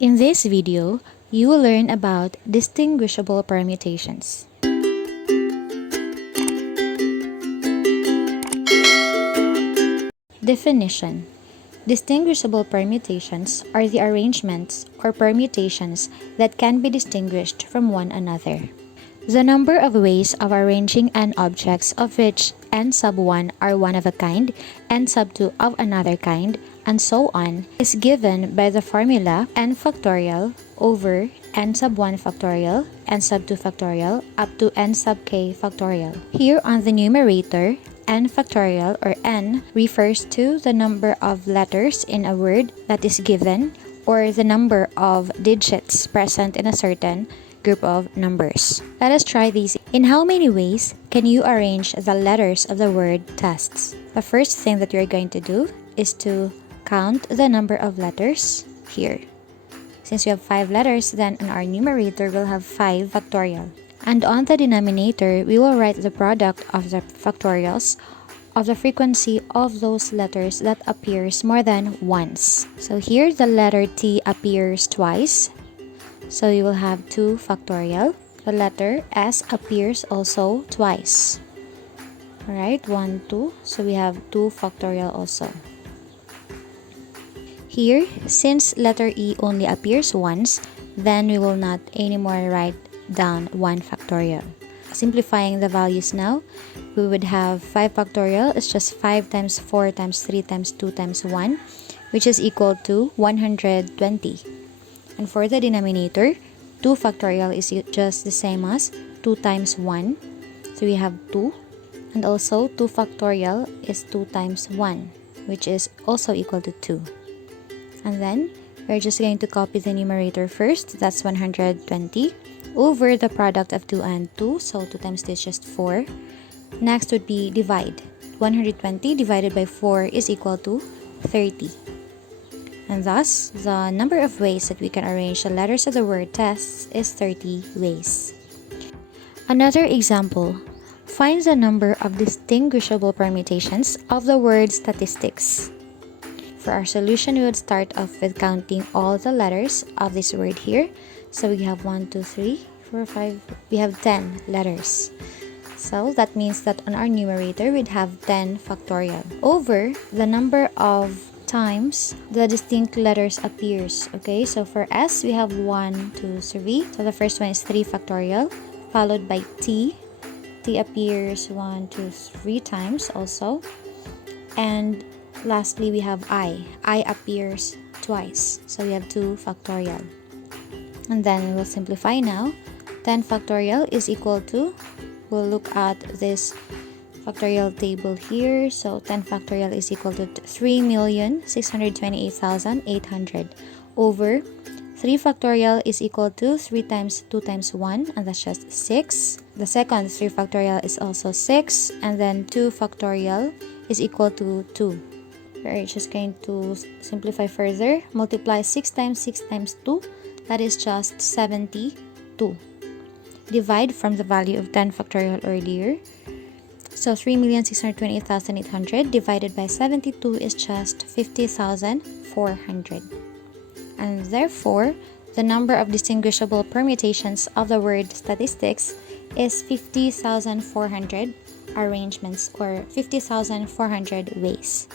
In this video, you will learn about distinguishable permutations. Definition: distinguishable permutations are the arrangements or permutations that can be distinguished from one another. The number of ways of arranging n objects of which n sub 1 are one of a kind, n sub 2 of another kind, and so on, is given by the formula n factorial over n sub 1 factorial, n sub 2 factorial, up to n sub k factorial. Here on the numerator, n factorial or n refers to the number of letters in a word that is given or the number of digits present in a certain group of numbers. Let us try these. In how many ways can you arrange the letters of the word tests? The first thing that you're going to do is to count the number of letters here. Since we have 5 letters, then on our numerator we'll have 5 factorial. And on the denominator, we will write the product of the factorials of the frequency of those letters that appears more than once. So here the letter T appears twice. So you will have 2 factorial. The letter S appears also twice. Alright, 1, 2. So we have 2 factorial also. Here, since letter E only appears once, then we will not anymore write down 1 factorial. Simplifying the values now, we would have 5 factorial is just 5 times 4 times 3 times 2 times 1, which is equal to 120. And for the denominator, 2 factorial is just the same as 2 times 1. So we have 2. And also 2 factorial is 2 times 1, which is also equal to 2. And then we're just going to copy the numerator first. That's 120 over the product of 2 and 2. So 2 times 2 is just 4. Next would be divide. 120 divided by 4 is equal to 30. And thus, the number of ways that we can arrange the letters of the word tests is 30 ways. Another example. Find the number of distinguishable permutations of the word statistics. For our solution, we would start off with counting all the letters of this word here. So we have 1, 2, 3, 4, 5. We have 10 letters. So that means that on our numerator, we'd have 10 factorial over the number of times the distinct letters appears. Okay, so for S, we have 1, 2, 3. So the first one is 3 factorial, followed by T. T appears 1, 2, 3 times also. And lastly, we have I. I appears twice. So we have 2 factorial. And then we will simplify now. 10 factorial is equal to, we'll look at this factorial table here. So 10 factorial is equal to 3,628,800 over 3 factorial is equal to 3 times 2 times 1, and that's just 6. The second 3 factorial is also 6, and then 2 factorial is equal to 2. We're just going to simplify further. Multiply 6 times 6 times 2, that is just 72. Divide from the value of 10 factorial earlier. So 3,628,800 divided by 72 is just 50,400. And therefore, the number of distinguishable permutations of the word statistics is 50,400 arrangements or 50,400 ways.